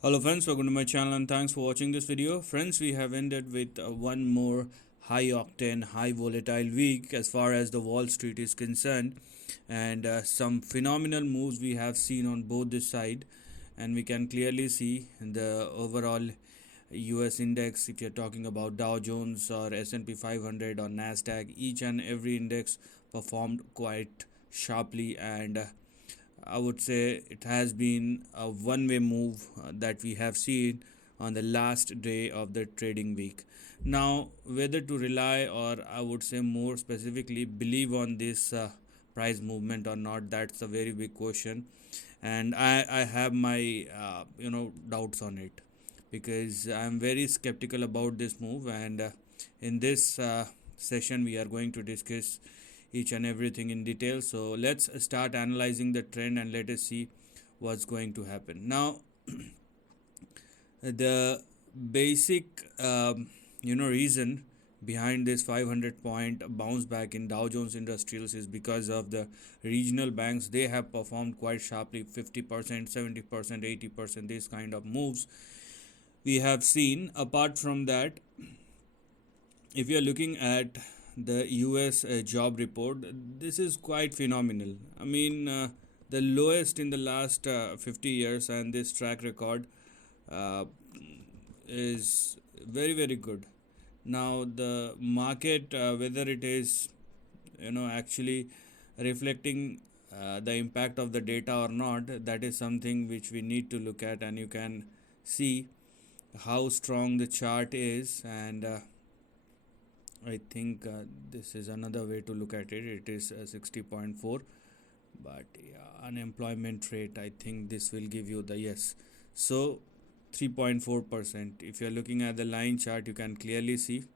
Hello friends, welcome to my channel and thanks for watching this video. Friends, we have ended with one more high octane, high volatile week as far as the Wall Street is concerned, and some phenomenal moves we have seen on both this side, and we can clearly see the overall US index. If you're talking about Dow Jones or S&P 500 or Nasdaq, each and every index performed quite sharply, and I would say it has been a one way move that we have seen on the last day of the trading week. Now, whether to rely or I would say more specifically believe on this price movement or not, that's a very big question. And I have my doubts on it because I'm very skeptical about this move. And in this session, we are going to discuss each and everything in detail. So let's start analyzing the trend and let us see what's going to happen. Now, the basic reason behind this 500 point bounce back in Dow Jones Industrials is because of the regional banks. They have performed quite sharply, 50%, 70%, 80%, these kind of moves we have seen. Apart from that, if you are looking at the US job report, this is quite phenomenal. I mean, the lowest in the last 50 years, and this track record uh, is very, very good. Now, the market, whether it is actually reflecting the impact of the data or not, that is something which we need to look at, and you can see how strong the chart is. And I think this is another way to look at it. It is 60.4, but yeah, unemployment rate, I think this will give you the yes. So 3.4%. If you're looking at the line chart, you can clearly see.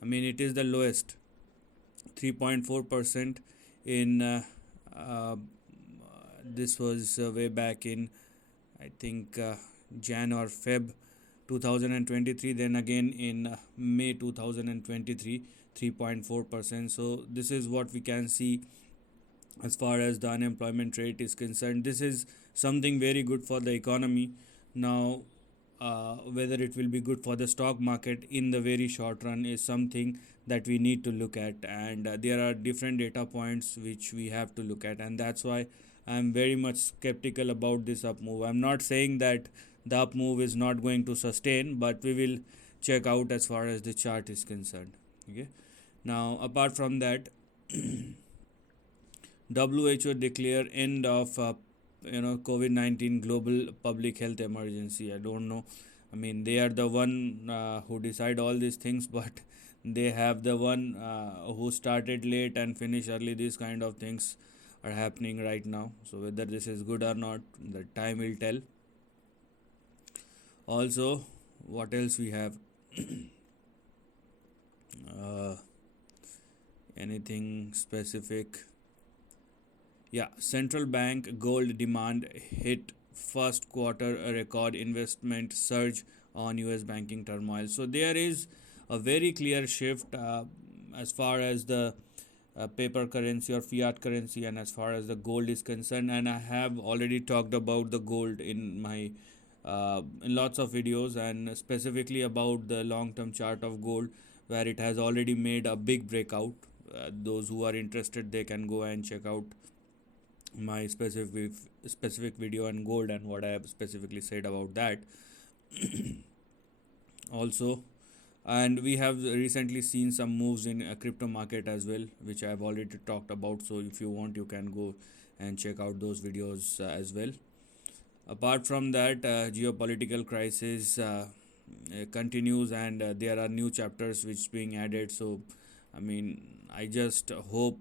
I mean, it is the lowest, 3.4% in uh, this was way back in, I think, Jan or Feb 2023, then again in May 2023, 3.4%. So this is what we can see as far as the unemployment rate is concerned. This is something very good for the economy. Now, whether it will be good for the stock market in the very short run is something that we need to look at, and there are different data points which we have to look at, and that's why I'm very much skeptical about this up move. I'm not saying that the up move is not going to sustain, but we will check out as far as the chart is concerned. Okay. Now, apart from that, WHO declare end of COVID-19 global public health emergency. I don't know. I mean, they are the one who decide all these things, but they have the one who started late and finish early. These kind of things are happening right now. So whether this is good or not, the time will tell. Also, what else we have? uh, Anything specific? Yeah, central bank gold demand hit first quarter a record investment surge on US banking turmoil. So there is a very clear shift as far as the paper currency or fiat currency and as far as the gold is concerned. And I have already talked about the gold in my in lots of videos, and specifically about the long term chart of gold, where it has already made a big breakout. Those who are interested, they can go and check out my specific video on gold and what I have specifically said about that. Also, and we have recently seen some moves in a crypto market as well, which I have already talked about. So if you want, you can go and check out those videos as well. Apart from that, geopolitical crisis continues, and there are new chapters which being added. So I mean, I just hope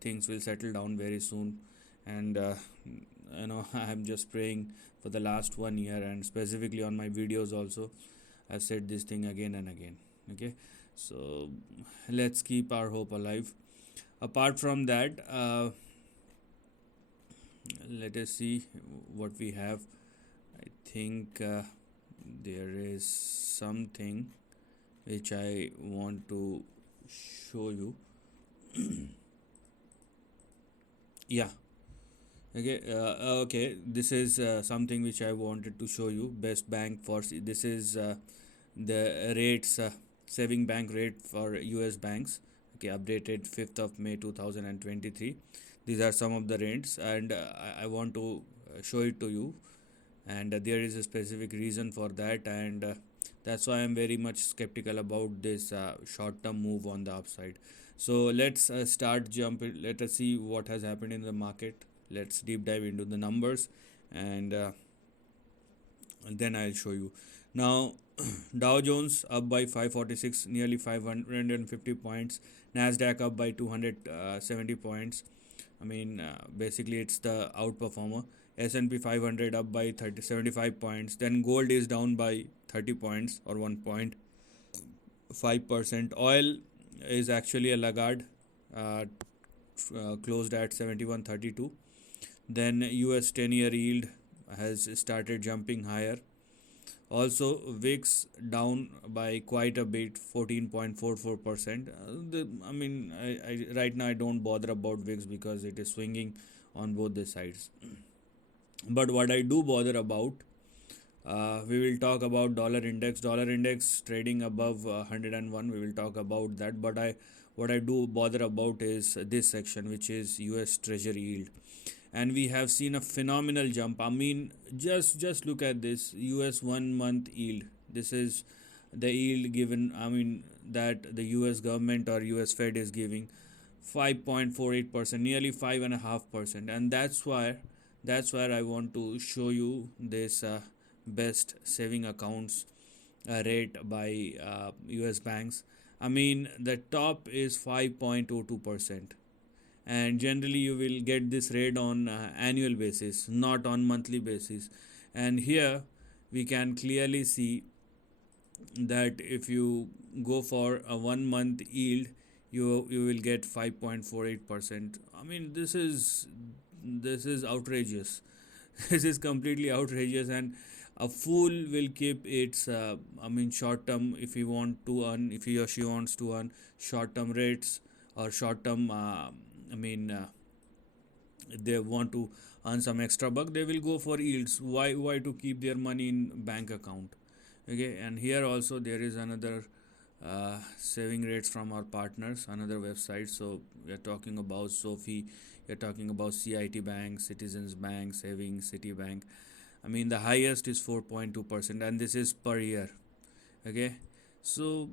things will settle down very soon, and I'm just praying for the last 1 year, and specifically on my videos also I've said this thing again and again. Okay, so let's keep our hope alive. Apart from that, let us see what we have. I think there is something which I want to show you. Yeah, Okay, this is something which I wanted to show you. Best bank for this is the rates, saving bank rate for US banks. Okay, updated 5th of May 2023. These are some of the rates, and I want to show it to you. And there is a specific reason for that, and that's why I'm very much skeptical about this short-term move on the upside. So let's start jump. Let us see what has happened in the market. Let's deep dive into the numbers, and then I'll show you. Now, Dow Jones up by 546, nearly 550 points. Nasdaq up by 270 points. Basically it's the outperformer. S&P 500 up by 75 points. Then gold is down by 30 points or 1.5%. Oil is actually a laggard, uh, closed at 71.32. Then US 10-year yield has started jumping higher. Also, VIX down by quite a bit, 14.44%. Right now I don't bother about VIX because it is swinging on both the sides. But what I do bother about, we will talk about dollar index. Dollar index trading above 101. We will talk about that. But what I do bother about is this section, which is US Treasury yield, and we have seen a phenomenal jump. Just look at this US 1 month yield. This is the yield given. That the US government or US Fed is giving, 5.48%, nearly 5.5%, and that's where I want to show you this best saving accounts rate by US banks. The top is 5.02%, and generally you will get this rate on annual basis, not on monthly basis. And here we can clearly see that if you go for a 1 month yield, you will get 5.48%. This is outrageous. This is completely outrageous, and a fool will keep its short term, if he or she wants to earn short term rates or short term they want to earn some extra buck, they will go for yields. Why to keep their money in bank account? Okay, and here also there is another saving rates from our partners, another website. So we are talking about Sophie, we are talking about CIT Bank, Citizens Bank, Savings, Citibank. The highest is 4.2%, and this is per year. Okay, so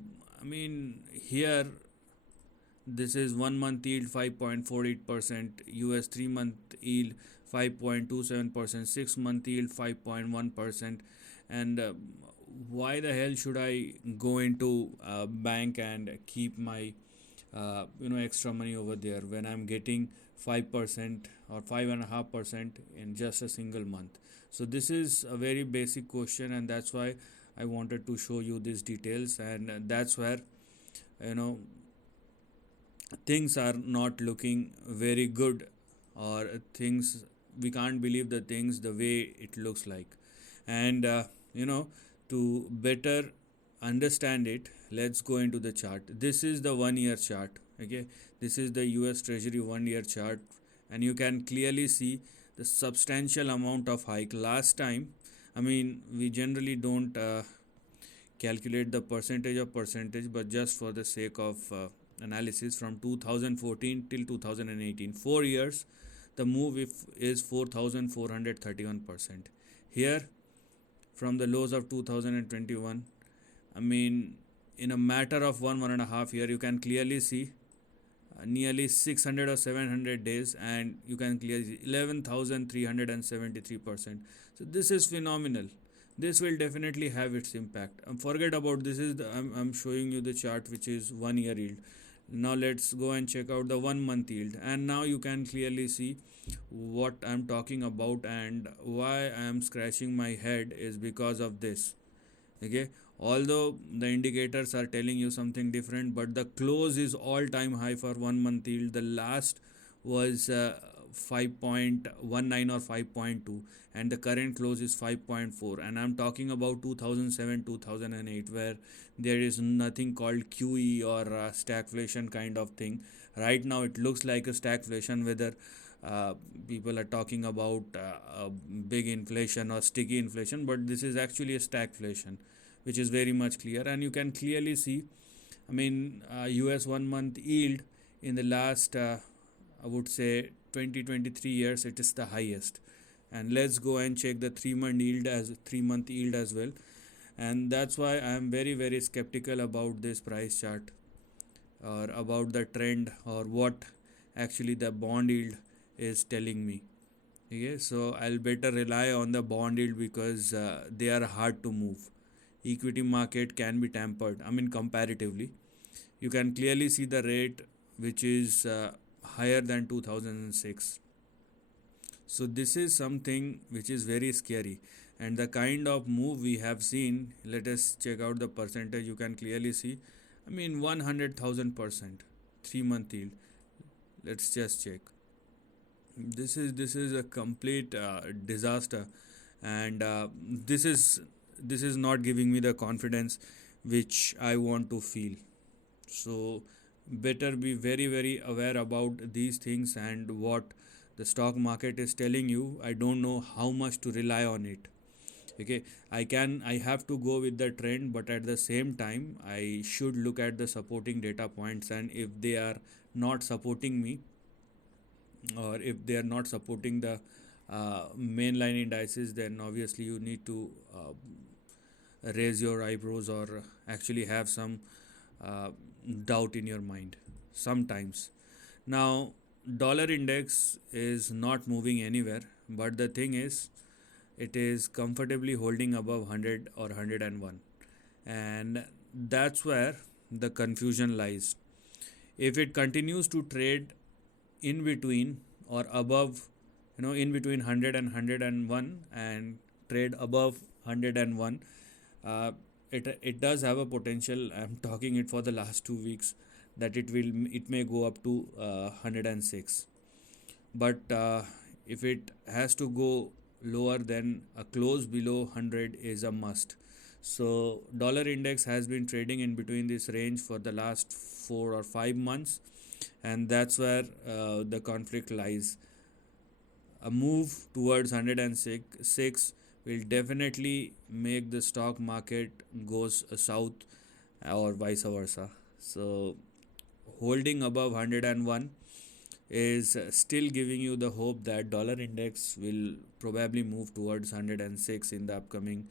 here this is 1 month yield 5.48%, US 3 month yield 5.27%, 6 month yield 5.1%. And why the hell should I go into a bank and keep my extra money over there when I'm getting 5% or 5.5% in just a single month? So this is a very basic question, and that's why I wanted to show you these details. And that's where you know things are not looking very good, or things, we can't believe the things the way it looks like. And to better understand it, let's go into the chart. This is the 1 year chart. Okay, this is the US Treasury 1 year chart, and you can clearly see the substantial amount of hike. Last time, we generally don't calculate the percentage, but just for the sake of analysis, from 2014 till 2018, 4 years, the move is 4431%. Here, from the lows of 2021, in a matter of 1.5 year, you can clearly see nearly 600 or 700 days, and you can clearly see 11,373%. So this is phenomenal. This will definitely have its impact. Forget about this is I'm showing you the chart which is 1 year yield. Now let's go and check out the 1 month yield, and now you can clearly see what I'm talking about, and why I'm scratching my head is because of this. Okay, although the indicators are telling you something different, but the close is all time high for 1 month yield. The last was 5.19 or 5.2, and the current close is 5.4. And I'm talking about 2007 2008, where there is nothing called QE or stagflation kind of thing. Right now it looks like a stagflation, whether uh, people are talking about big inflation or sticky inflation, but this is actually a stagflation, which is very much clear. And you can clearly see, I mean, US 1 month yield in the last, I would say, 20-23 years, it is the highest. And let's go and check the 3 month yield as well. And that's why I am very, very skeptical about this price chart, or about the trend, or what actually the bond yield is telling me. Okay, so I'll better rely on the bond yield, because they are hard to move. Equity market can be tampered, I mean, comparatively. You can clearly see the rate, which is higher than 2006. So this is something which is very scary. And the kind of move we have seen, let us check out the percentage. You can clearly see, I mean, 100,000%, 3 month yield. Let's just check. This is a complete disaster. And this is not giving me the confidence which I want to feel. So better be very, very aware about these things, and what the stock market is telling you. I don't know how much to rely on it. Okay, I have to go with the trend, but at the same time I should look at the supporting data points. And if they are not supporting me, or if they are not supporting the mainline indices, then obviously you need to raise your eyebrows, or actually have some uh, doubt in your mind sometimes. Now, dollar index is not moving anywhere, but the thing is, it is comfortably holding above 100 or 101, and that's where the confusion lies. If it continues to trade in between or above, in between 100 and 101, and trade above 101, uh, it does have a potential. I'm talking it for the last 2 weeks, that it may go up to 106. But if it has to go lower, then a close below 100 is a must. So dollar index has been trading in between this range for the last 4 or 5 months, and that's where the conflict lies. A move towards 106 will definitely make the stock market goes south, or vice versa. So holding above 101 is still giving you the hope that dollar index will probably move towards 106 in the upcoming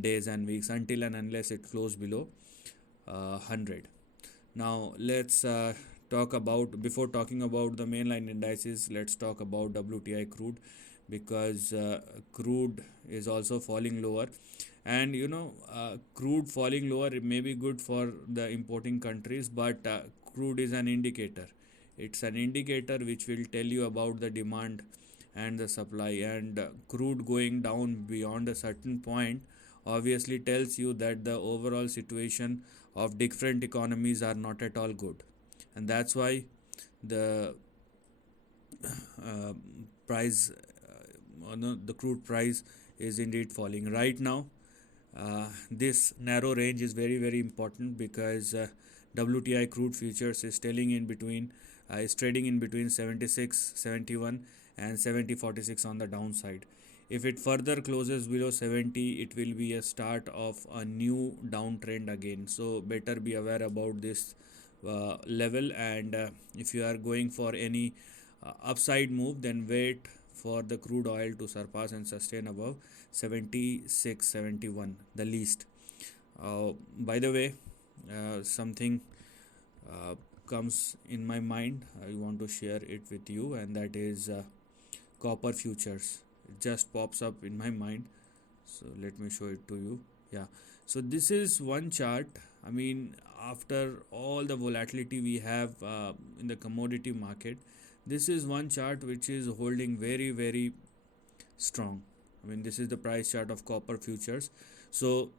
days and weeks, until and unless it flows below 100. Now let's talk about, before talking about the mainline indices, let's talk about WTI crude, because crude is also falling lower. And crude falling lower, it may be good for the importing countries, but crude is an indicator. It's an indicator which will tell you about the demand and the supply. And crude going down beyond a certain point obviously tells you that the overall situation of different economies are not at all good. And that's why the uh, price, no, the crude price is indeed falling right now. This narrow range is very, very important, because WTI crude futures is trading in between 76.71 and 70.46 on the downside. If it further closes below 70, it will be a start of a new downtrend again. So better be aware about this level. And if you are going for any upside move, then wait for the crude oil to surpass and sustain above 76.71, the least. By the way, something uh, comes in my mind. I want to share it with you, and that is copper futures. It just pops up in my mind, so let me show it to you. Yeah, so this is one chart. I mean, after all the volatility we have in the commodity market, this is one chart which is holding very, very strong. I mean, this is the price chart of copper futures. So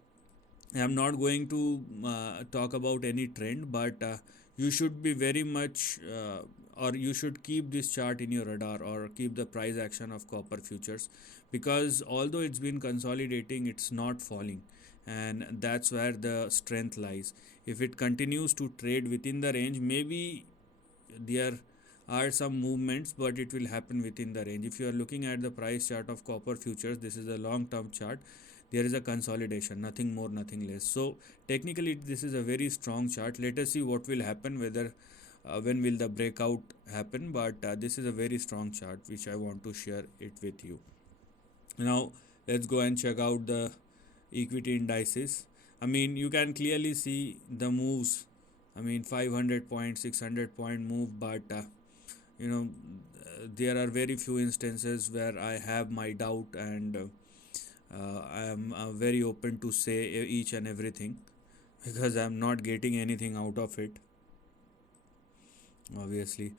I am not going to talk about any trend, but you should be very much, or you should keep this chart in your radar, or keep the price action of copper futures, because although it's been consolidating, it's not falling, and that's where the strength lies. If it continues to trade within the range, maybe there are some movements, but it will happen within the range. If you are looking at the price chart of copper futures, this is a long term chart. There is a consolidation, nothing more, nothing less. So technically this is a very strong chart. Let us see what will happen, whether when will the breakout happen, but this is a very strong chart which I want to share it with you. Now let's go and check out the equity indices. I mean, you can clearly see the moves. I mean, 500 point, 600 point move, but you know, there are very few instances where I have my doubt, and I am very open to say each and everything, because I am not getting anything out of it, obviously.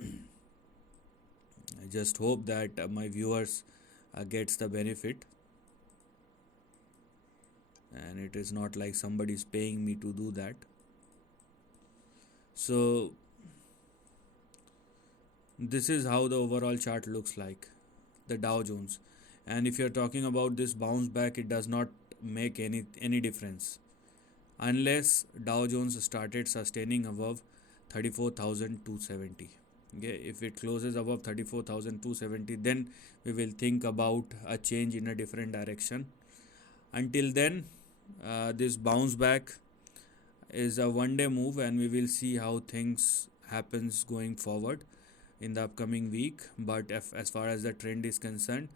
I just hope that my viewers gets the benefit, and it is not like somebody is paying me to do that. So this is how the overall chart looks like, the Dow Jones. And if you're talking about this bounce back, it does not make any difference unless Dow Jones started sustaining above 34,270. Okay, if it closes above 34,270, then we will think about a change in a different direction. Until then, this bounce back is a one day move, and we will see how things happens going forward in the upcoming week. But as far as the trend is concerned,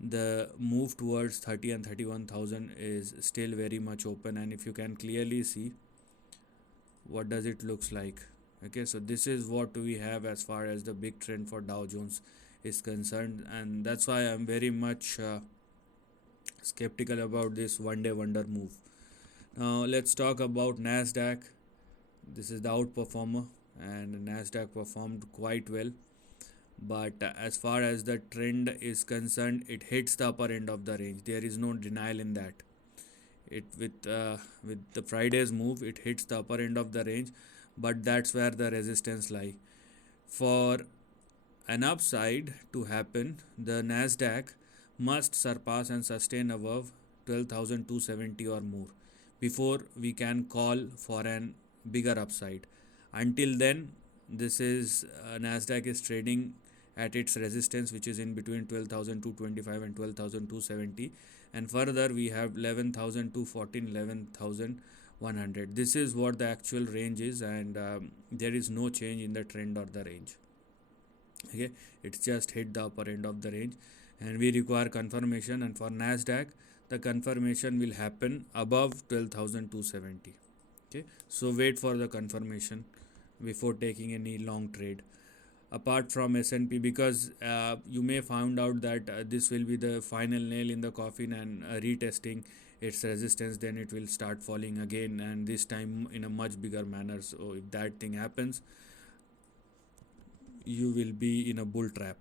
the move towards 30 and 31,000 is still very much open, and if you can clearly see what does it looks like. Okay, so this is what we have as far as the big trend for Dow Jones is concerned, and that's why I'm very much skeptical about this one day wonder move. Now let's talk about Nasdaq. This is the outperformer, and Nasdaq performed quite well, but as far as the trend is concerned, it hits the upper end of the range. There is no denial in that. It with the Friday's move, it hits the upper end of the range, but that's where the resistance lie. For an upside to happen, the Nasdaq must surpass and sustain above 12,270 or more before we can call for an bigger upside. Until then, this is Nasdaq is trading at its resistance, which is in between 12,225 and 12,270, and further we have 11,214, 11,100. This is what the actual range is, and there is no change in the trend or the range. Okay, it's just hit the upper end of the range, and we require confirmation, and for Nasdaq the confirmation will happen above 12,270. Okay, so wait for the confirmation before taking any long trade. Apart from S&P, because you may find out that this will be the final nail in the coffin, and retesting its resistance, then it will start falling again, and this time in a much bigger manner. So if that thing happens, you will be in a bull trap.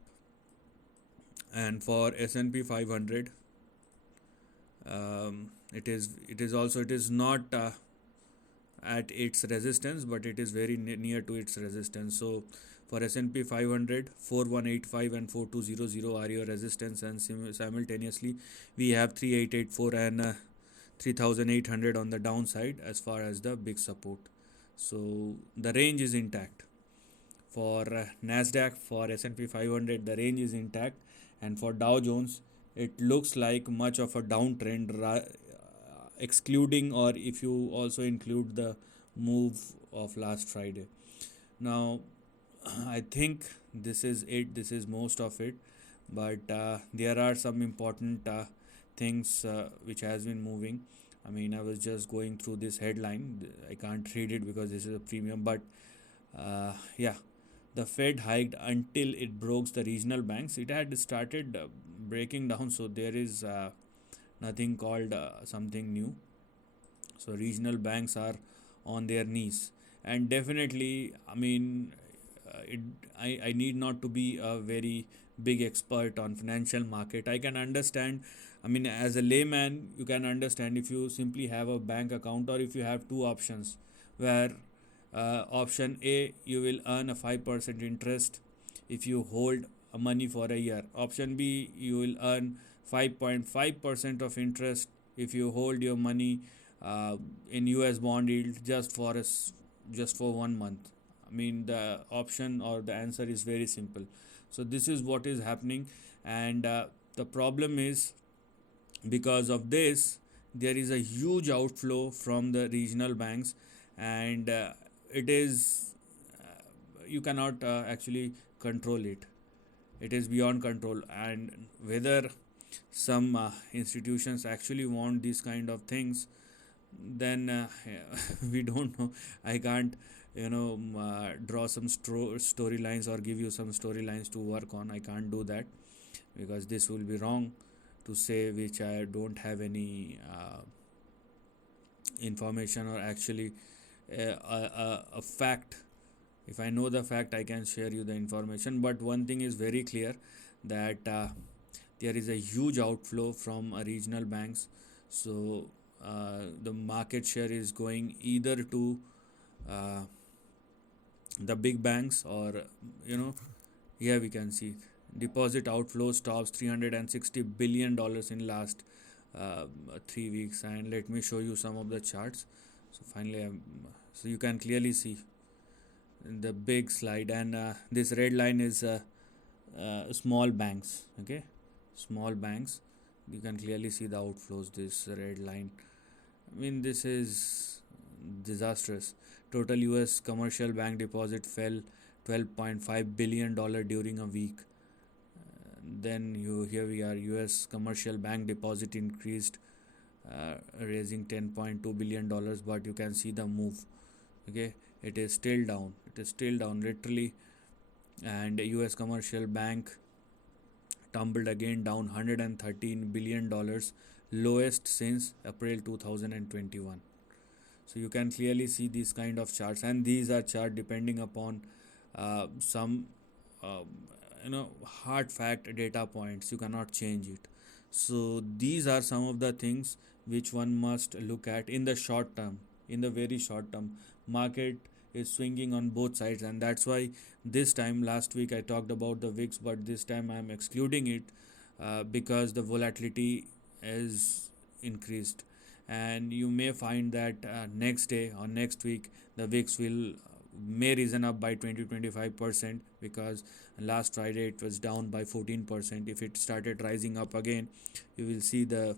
And for S&P 500, it is not at its resistance, but it is very near to its resistance. So for S&P 500, 4185 and 4200 are your resistance, and simultaneously we have 3884 and 3800 on the downside as far as the big support. So the range is intact. For Nasdaq, for S&P 500, the range is intact, and for Dow Jones, it looks like much of a downtrend, excluding, or if you also include the move of last Friday. Now I think this is it, this is most of it, but there are some important things which has been moving. I mean, I was just going through this headline. I can't read it because this is a premium, but yeah, the Fed hiked until it broke the regional banks. It had started breaking down, so there is nothing called something new. So regional banks are on their knees, and definitely, I mean, I need not to be a very big expert on financial market. I can understand, I mean, as a layman, you can understand if you simply have a bank account, or if you have two options, where option A, you will earn a 5% interest if you hold money for a year. Option B, you will earn 5.5% of interest if you hold your money in US bond yield just for 1 month. I mean, the option or the answer is very simple. So this is what is happening, and the problem is, because of this, there is a huge outflow from the regional banks, and it is you cannot actually control it. It is beyond control, and whether some institutions actually want these kind of things, then we don't know. I can't draw some storylines or give you some storylines to work on. I can't do that, because this will be wrong to say which I don't have any information, or actually a fact. If I know the fact, I can share you the information. But one thing is very clear, that there is a huge outflow from regional banks. So the market share is going either to uh, the big banks, or here we can see deposit outflow stops $360 billion in last 3 weeks. And let me show you some of the charts. So finally, so you can clearly see the big slide, and this red line is small banks. Okay, small banks, you can clearly see the outflows, this red line. I mean, this is disastrous. Total US commercial bank deposit fell $12.5 billion during a week. Then here we are, US commercial bank deposit increased, raising $10.2 billion, but you can see the move. Okay, it is still down. It is still down literally, and US commercial bank tumbled again, down $113 billion, lowest since April 2021. So you can clearly see these kind of charts, and these are chart depending upon some uh, hard fact data points. You cannot change it. So these are some of the things which one must look at in the short term. In the very short term, market is swinging on both sides, and that's why this time, last week I talked about the VIX, but this time I am excluding it because the volatility is increased, and you may find that next day or next week the VIX will may risen up by 20-25%, because last Friday it was down by 14%. If it started rising up again, you will see the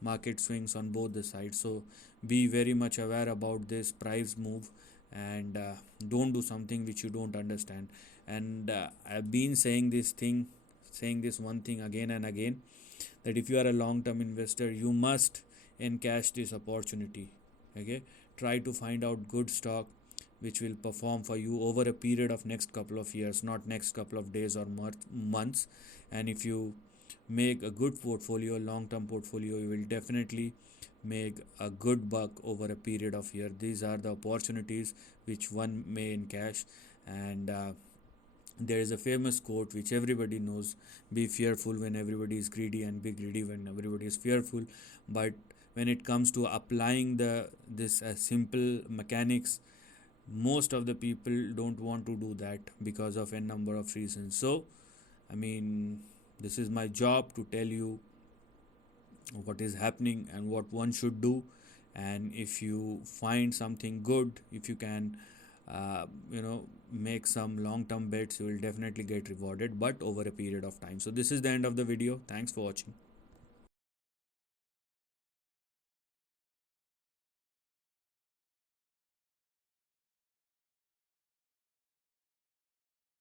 market swings on both the sides. So be very much aware about this price move, and don't do something which you don't understand. And I've been saying this one thing again and again, that if you are a long term investor, you must encash this opportunity. Okay, try to find out good stock which will perform for you over a period of next couple of years, not next couple of days or months. And if you make a good portfolio, long term portfolio, you will definitely make a good buck over a period of year. These are the opportunities which one may encash. And there is a famous quote which everybody knows: be fearful when everybody is greedy, and be greedy when everybody is fearful. But when it comes to applying this simple mechanics, most of the people don't want to do that because of a number of reasons. So I mean, this is my job to tell you what is happening and what one should do. And if you find something good, if you can make some long term bets, you will definitely get rewarded, but over a period of time. So this is the end of the video. Thanks for watching.